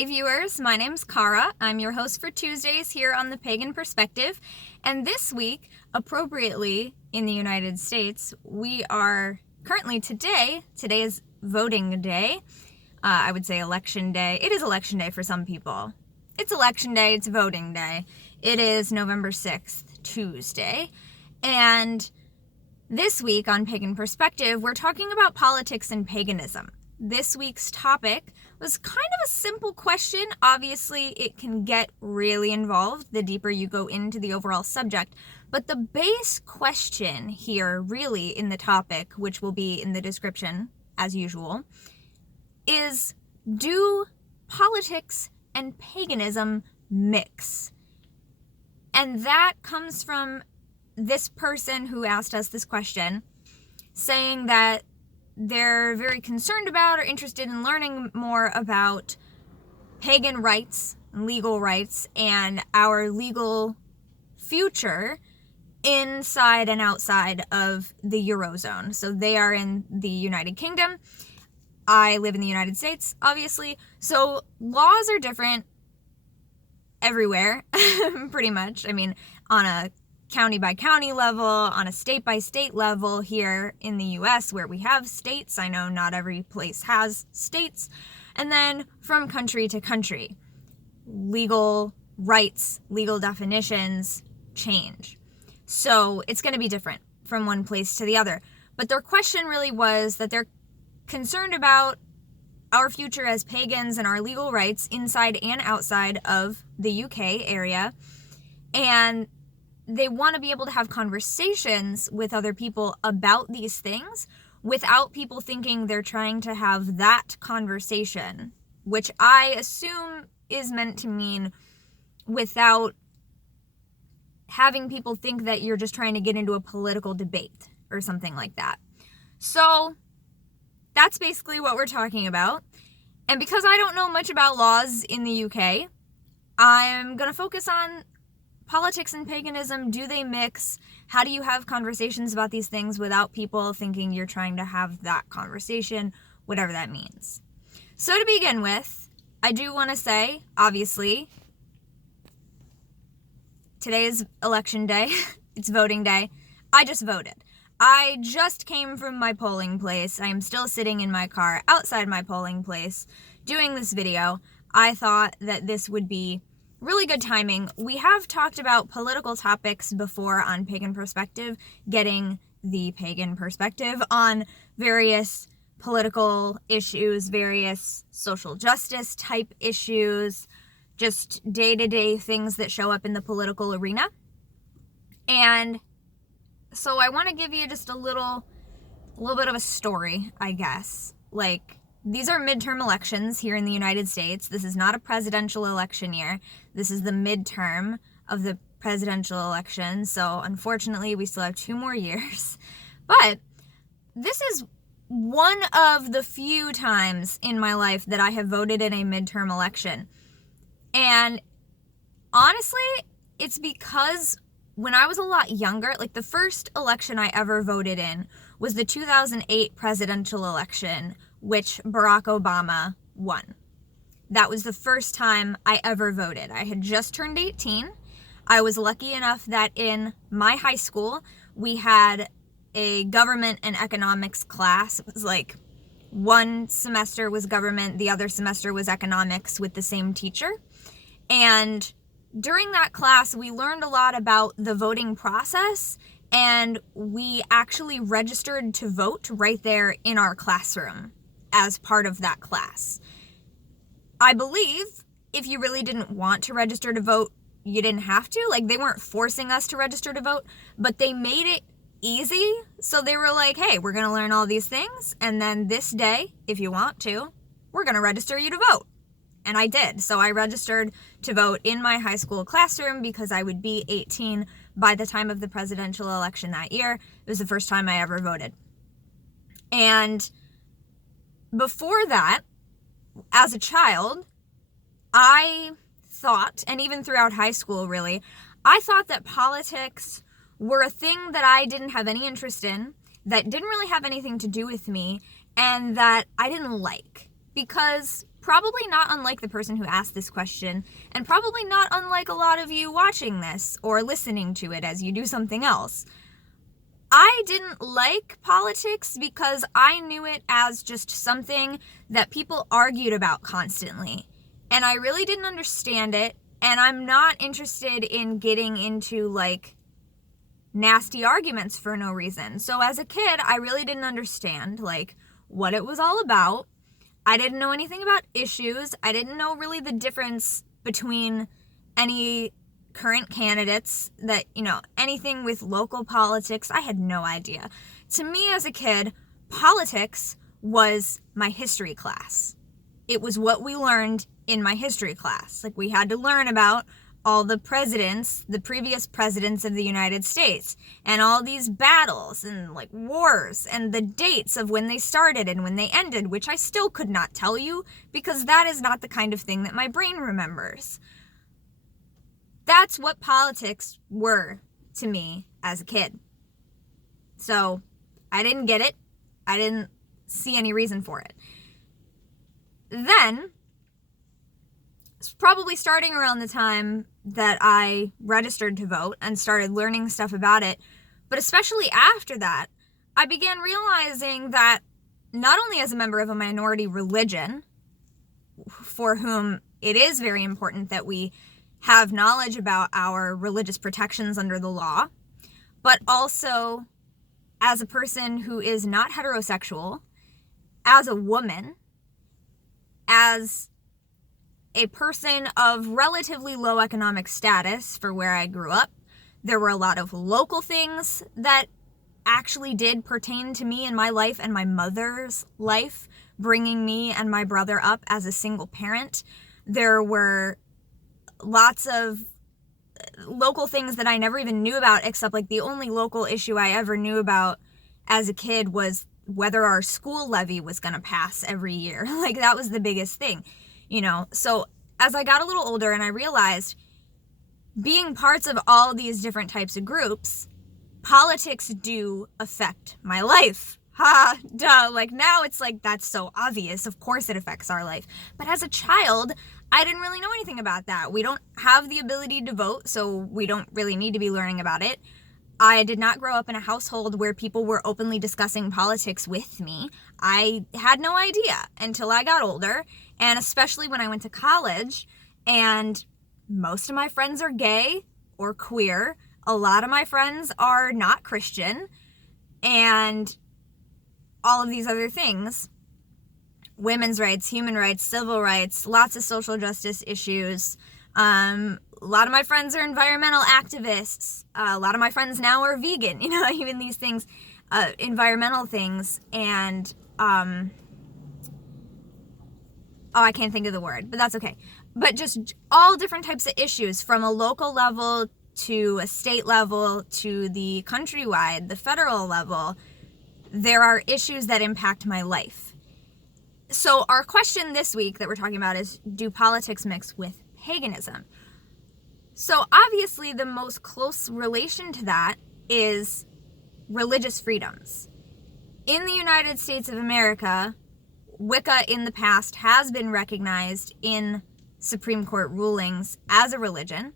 Hey viewers, my name's Kara. I'm your host for Tuesdays here on the Pagan Perspective. And this week, appropriately in the United States, we are currently today is voting day. I would say election day. It is election day for some people. It's election day, it's voting day. It is November 6th, Tuesday. And this week on Pagan Perspective, we're talking about politics and paganism. This week's topic was kind of a simple question. Obviously, it can get really involved the deeper you go into the overall subject. But the base question here, really, in the topic, which will be in the description, as usual, is, do politics and paganism mix? And that comes from this person who asked us this question, saying that they're very concerned about or interested in learning more about pagan rights, legal rights, and our legal future inside and outside of the eurozone. So they are in the United Kingdom. I live in the United States, obviously. So laws are different everywhere, pretty much. I mean, on a county by county level, on a state by state level here in the US where we have states. I know not every place has states. And then from country to country, legal rights, legal definitions change. So it's going to be different from one place to the other. But their question really was that they're concerned about our future as pagans and our legal rights inside and outside of the UK area. And they want to be able to have conversations with other people about these things without people thinking they're trying to have that conversation, which I assume is meant to mean without having people think that you're just trying to get into a political debate or something like that. So that's basically what we're talking about. And because I don't know much about laws in the UK, I'm going to focus on politics and paganism. Do they mix? How do you have conversations about these things without people thinking you're trying to have that conversation, whatever that means? So to begin with, I do want to say, obviously, today is election day. It's voting day. I just voted. I just came from my polling place. I am still sitting in my car outside my polling place doing this video. I thought that this would be really good timing. We have talked about political topics before on Pagan Perspective, getting the pagan perspective on various political issues, various social justice type issues, just day-to-day things that show up in the political arena. And so I want to give you just a little bit of a story, I guess. Like, these are midterm elections here in the United States. This is not a presidential election year. This is the midterm of the presidential election. So unfortunately, we still have 2 more years. But this is one of the few times in my life that I have voted in a midterm election. And honestly, it's because when I was a lot younger, like the first election I ever voted in was the 2008 presidential election, which Barack Obama won. That was the first time I ever voted. I had just turned 18. I was lucky enough that in my high school, we had a government and economics class. It was like one semester was government, the other semester was economics with the same teacher. And during that class, we learned a lot about the voting process, and we actually registered to vote right there in our classroom as part of that class. I believe if you really didn't want to register to vote, you didn't have to. Like, they weren't forcing us to register to vote, but they made it easy. So they were like, hey, we're going to learn all these things, and then this day, if you want to, we're going to register you to vote. And I did. So I registered to vote in my high school classroom because I would be 18 by the time of the presidential election that year. It was the first time I ever voted. And before that, as a child, I thought, and even throughout high school really, I thought that politics were a thing that I didn't have any interest in, that didn't really have anything to do with me, and that I didn't like. Because probably not unlike the person who asked this question, and probably not unlike a lot of you watching this or listening to it as you do something else. I didn't like politics because I knew it as just something that people argued about constantly. And I really didn't understand it, and I'm not interested in getting into, like, nasty arguments for no reason. So as a kid, I really didn't understand, like, what it was all about. I didn't know anything about issues. I didn't know really the difference between any current candidates, that, you know, anything with local politics. I had no idea. To me as a kid, politics was my history class. It was what we learned in my history class. Like, we had to learn about all the presidents, the previous presidents of the United States, and all these battles and, like, wars, and the dates of when they started and when they ended, which I still could not tell you because that is not the kind of thing that my brain remembers. That's what politics were to me as a kid. So I didn't get it. I didn't see any reason for it. Then, it's probably starting around the time that I registered to vote and started learning stuff about it, but especially after that, I began realizing that not only as a member of a minority religion, for whom it is very important that we have knowledge about our religious protections under the law, but also as a person who is not heterosexual, as a woman, as a person of relatively low economic status for where I grew up. There were a lot of local things that actually did pertain to me in my life and my mother's life, bringing me and my brother up as a single parent. There were lots of local things that I never even knew about, except, like, the only local issue I ever knew about as a kid was whether our school levy was going to pass every year. Like, that was the biggest thing, you know. So as I got a little older and I realized being parts of all these different types of groups, politics do affect my life. Ha, duh. Like, now it's like, that's so obvious. Of course it affects our life. But as a child, I didn't really know anything about that. We don't have the ability to vote, so we don't really need to be learning about it. I did not grow up in a household where people were openly discussing politics with me. I had no idea until I got older, and especially when I went to college, and most of my friends are gay or queer. A lot of my friends are not Christian, and all of these other things. Women's rights, human rights, civil rights, lots of social justice issues. A lot of my friends are environmental activists. A lot of my friends now are vegan, you know, even these things, environmental things. And, I can't think of the word, but that's okay. But just all different types of issues, from a local level to a state level to the countrywide, the federal level. There are issues that impact my life. So our question this week that we're talking about is, do politics mix with paganism? So obviously the most close relation to that is religious freedoms. In the United States of America, Wicca in the past has been recognized in Supreme Court rulings as a religion.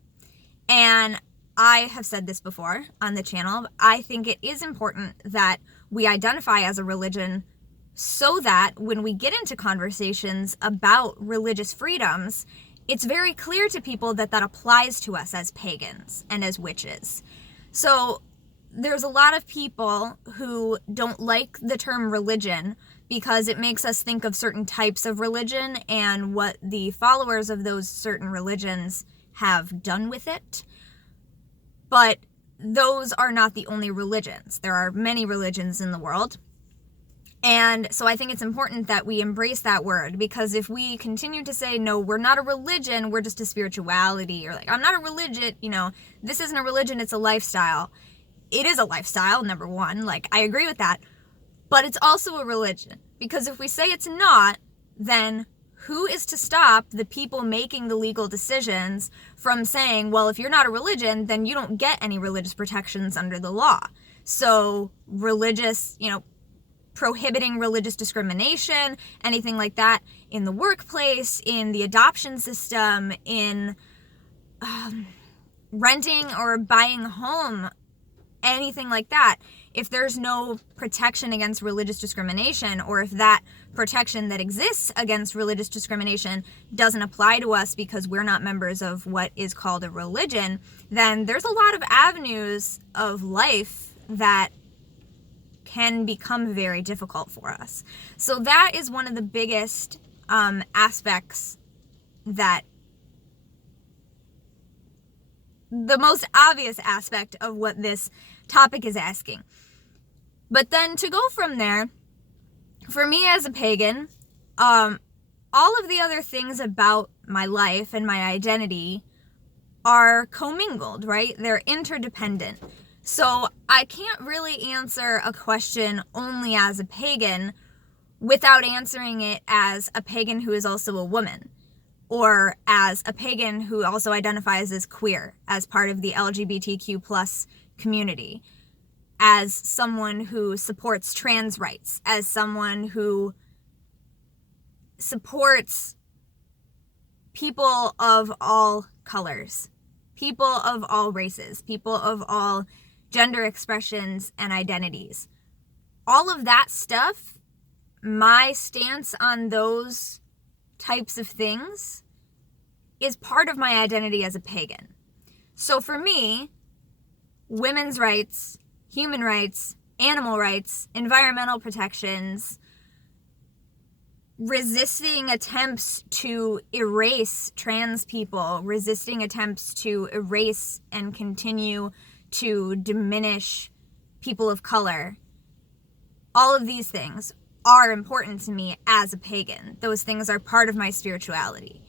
And I have said this before on the channel. I think it is important that we identify as a religion so that when we get into conversations about religious freedoms, it's very clear to people that that applies to us as pagans and as witches. So there's a lot of people who don't like the term religion because it makes us think of certain types of religion and what the followers of those certain religions have done with it. But those are not the only religions. There are many religions in the world. And so I think it's important that we embrace that word, because if we continue to say, no, we're not a religion, we're just a spirituality, or like, I'm not a religion, you know, this isn't a religion, it's a lifestyle. It is a lifestyle, number one, like, I agree with that, but it's also a religion, because if we say it's not, then who is to stop the people making the legal decisions from saying, well, if you're not a religion, then you don't get any religious protections under the law. So religious, you know, prohibiting religious discrimination, anything like that, in the workplace, in the adoption system, in renting or buying a home, anything like that, if there's no protection against religious discrimination, or if that protection that exists against religious discrimination doesn't apply to us because we're not members of what is called a religion, then there's a lot of avenues of life that can become very difficult for us. So that is one of the biggest aspects, that the most obvious aspect of what this topic is asking. But then to go from there, for me as a pagan, all of the other things about my life and my identity are commingled, right? They're interdependent. So I can't really answer a question only as a pagan without answering it as a pagan who is also a woman, or as a pagan who also identifies as queer, as part of the LGBTQ plus community, as someone who supports trans rights, as someone who supports people of all colors, people of all races, people of all gender expressions and identities. All of that stuff, my stance on those types of things is part of my identity as a pagan. So for me, women's rights, human rights, animal rights, environmental protections, resisting attempts to erase trans people, resisting attempts to erase and continue to diminish people of color, all of these things are important to me as a pagan. Those things are part of my spirituality.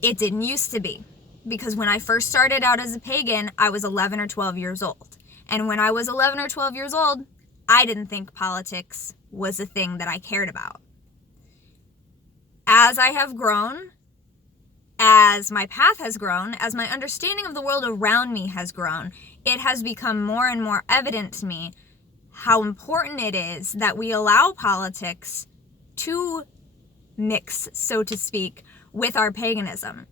It didn't used to be, because when I first started out as a pagan, I was 11 or 12 years old. And when I was 11 or 12 years old, I didn't think politics was a thing that I cared about. As I have grown, as my path has grown, as my understanding of the world around me has grown, it has become more and more evident to me how important it is that we allow politics to mix, so to speak, with our paganism.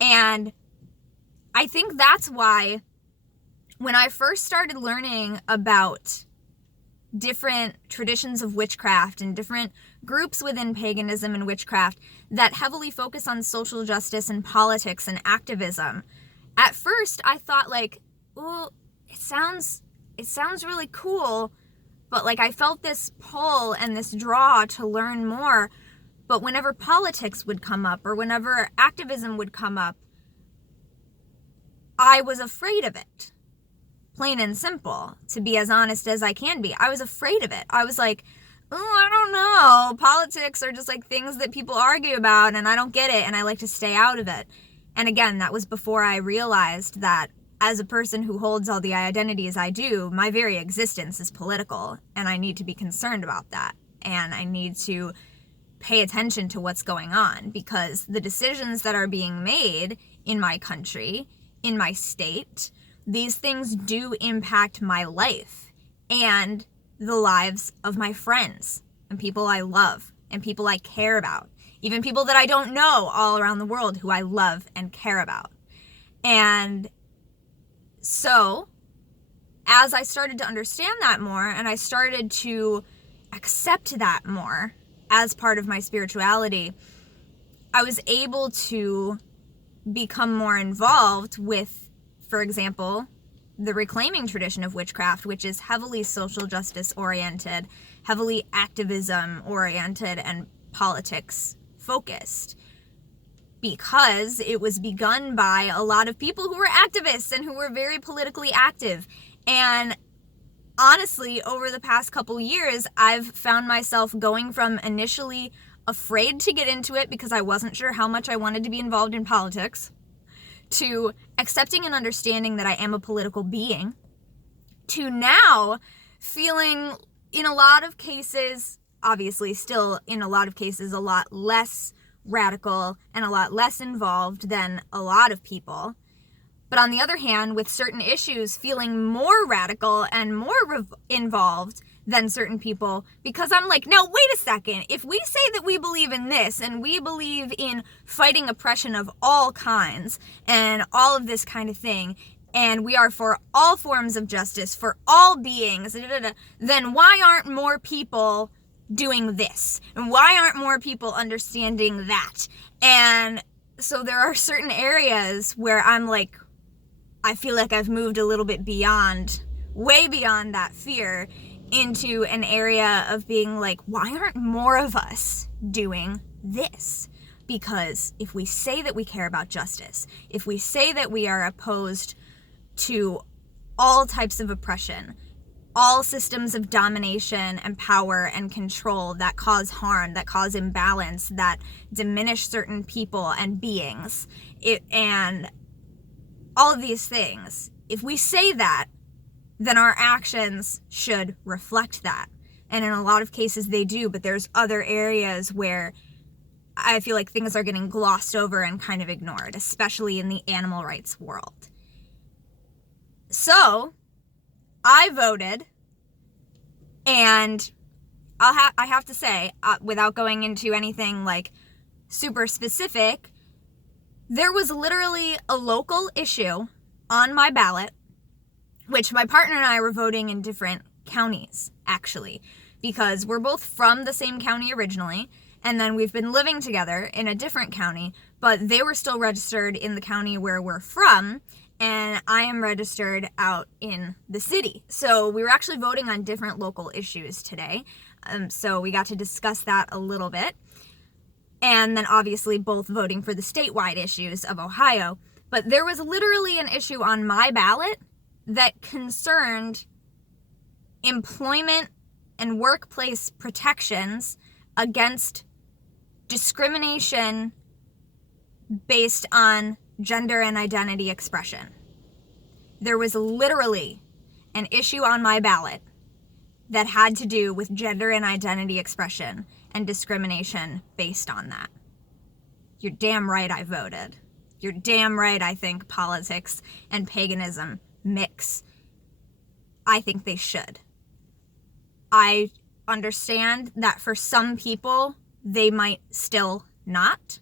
And I think that's why when I first started learning about different traditions of witchcraft and different groups within paganism and witchcraft that heavily focus on social justice and politics and activism, at first I thought like, well, it sounds really cool, but like I felt this pull and this draw to learn more. But whenever politics would come up or whenever activism would come up, I was afraid of it. Plain and simple, to be as honest as I can be. I was afraid of it. I was like, oh, I don't know. Politics are just like things that people argue about and I don't get it and I like to stay out of it. And again, that was before I realized that as a person who holds all the identities I do, my very existence is political and I need to be concerned about that. And I need to pay attention to what's going on, because the decisions that are being made in my country, in my state, these things do impact my life and the lives of my friends and people I love and people I care about, even people that I don't know all around the world who I love and care about. And so as I started to understand that more and I started to accept that more as part of my spirituality, I was able to become more involved with, for example, the reclaiming tradition of witchcraft, which is heavily social justice oriented, heavily activism oriented, and politics focused, because it was begun by a lot of people who were activists and who were very politically active. And honestly, over the past couple years, I've found myself going from initially afraid to get into it because I wasn't sure how much I wanted to be involved in politics, to accepting and understanding that I am a political being, to now feeling in a lot of cases, obviously still in a lot of cases, a lot less radical and a lot less involved than a lot of people. But on the other hand, with certain issues, feeling more radical and more involved than certain people, because I'm like, now wait a second, if we say that we believe in this and we believe in fighting oppression of all kinds and all of this kind of thing, and we are for all forms of justice for all beings, then why aren't more people doing this? And why aren't more people understanding that? And so there are certain areas where I'm like, I feel like I've moved a little bit beyond, way beyond that fear, into an area of being like, why aren't more of us doing this? Because if we say that we care about justice, if we say that we are opposed to all types of oppression, all systems of domination and power and control that cause harm, that cause imbalance, that diminish certain people and beings, and all of these things, if we say that, then our actions should reflect that. And in a lot of cases they do, but there's other areas where I feel like things are getting glossed over and kind of ignored, especially in the animal rights world. So I voted, and I have to say, without going into anything like super specific, there was literally a local issue on my ballot, which my partner and I were voting in different counties, actually, because we're both from the same county originally, and then we've been living together in a different county, but they were still registered in the county where we're from, and I am registered out in the city. So we were actually voting on different local issues today, so we got to discuss that a little bit, and then obviously both voting for the statewide issues of Ohio. But there was literally an issue on my ballot that concerned employment and workplace protections against discrimination based on gender and identity expression. There was literally an issue on my ballot that had to do with gender and identity expression and discrimination based on that. You're damn right I voted. You're damn right I think politics and paganism mix. I think they should. I understand that for some people, they might still not.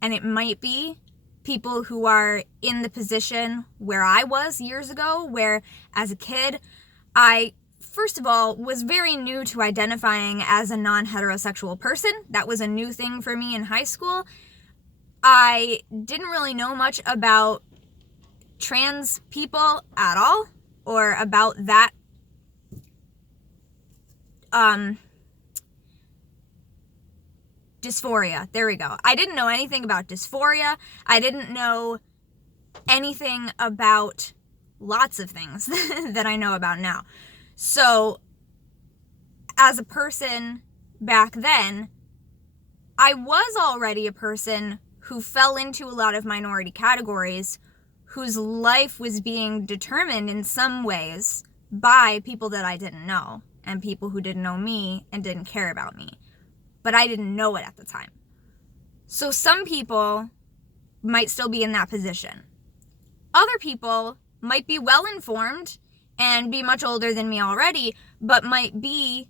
And it might be people who are in the position where I was years ago, where as a kid, I, first of all, was very new to identifying as a non-heterosexual person. That was a new thing for me in high school. I didn't really know much about trans people at all, or about that dysphoria. There we go. I didn't know anything about dysphoria. I didn't know anything about lots of things that I know about now. So as a person back then, I was already a person who fell into a lot of minority categories, whose life was being determined in some ways by people that I didn't know, and people who didn't know me and didn't care about me. But I didn't know it at the time. So some people might still be in that position. Other people might be well informed and be much older than me already, but might be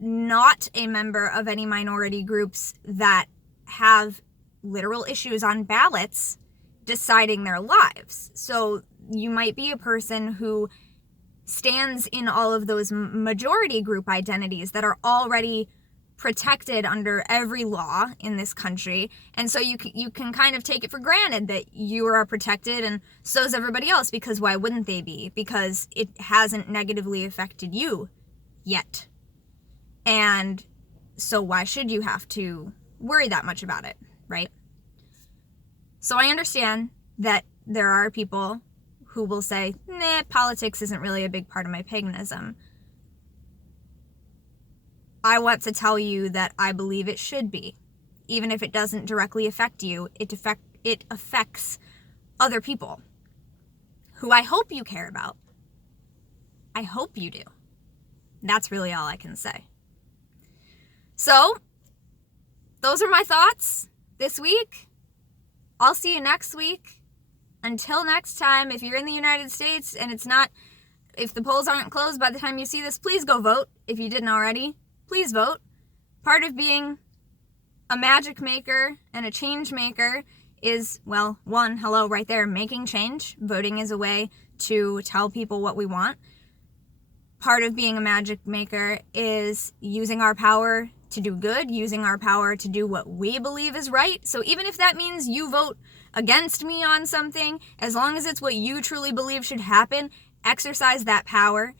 not a member of any minority groups that have literal issues on ballots deciding their lives. So you might be a person who stands in all of those majority group identities that are already protected under every law in this country, and so you can kind of take it for granted that you are protected, and so is everybody else, because why wouldn't they be? Because it hasn't negatively affected you yet, and so why should you have to worry that much about it, right? So I understand that there are people who will say, nah, politics isn't really a big part of my paganism. I want to tell you that I believe it should be. Even if it doesn't directly affect you, it affects other people who I hope you care about. I hope you do. That's really all I can say. So, those are my thoughts this week. I'll see you next week. Until next time, if you're in the United States and it's not if the polls aren't closed by the time you see this, please go vote. If you didn't already, please vote. Part of being a magic maker and a change maker is, well, one, hello, right there, making change. Voting is a way to tell people what we want. Part of being a magic maker is using our power to do good, using our power to do what we believe is right. So even if that means you vote against me on something, as long as it's what you truly believe should happen, exercise that power,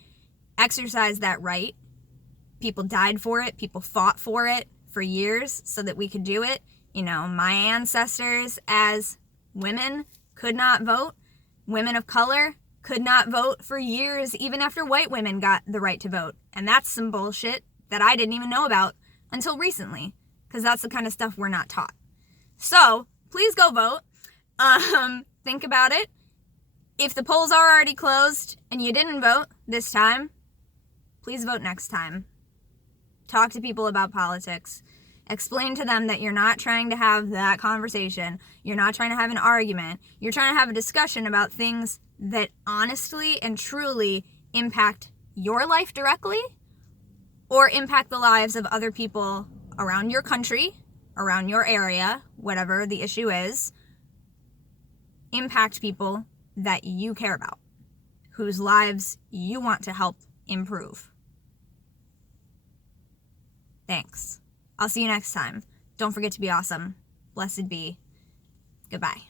exercise that right. People died for it, people fought for it for years so that we could do it. You know, my ancestors as women could not vote. Women of color could not vote for years, even after white women got the right to vote. And that's some bullshit that I didn't even know about until recently, because that's the kind of stuff we're not taught. So please go vote. Think about it. If the polls are already closed and you didn't vote this time, please vote next time. Talk to people about politics. Explain to them that you're not trying to have that conversation. You're not trying to have an argument. You're trying to have a discussion about things that honestly and truly impact your life directly or impact the lives of other people around your country, around your area, whatever the issue is. Impact people that you care about, whose lives you want to help improve. Thanks. I'll see you next time. Don't forget to be awesome. Blessed be. Goodbye.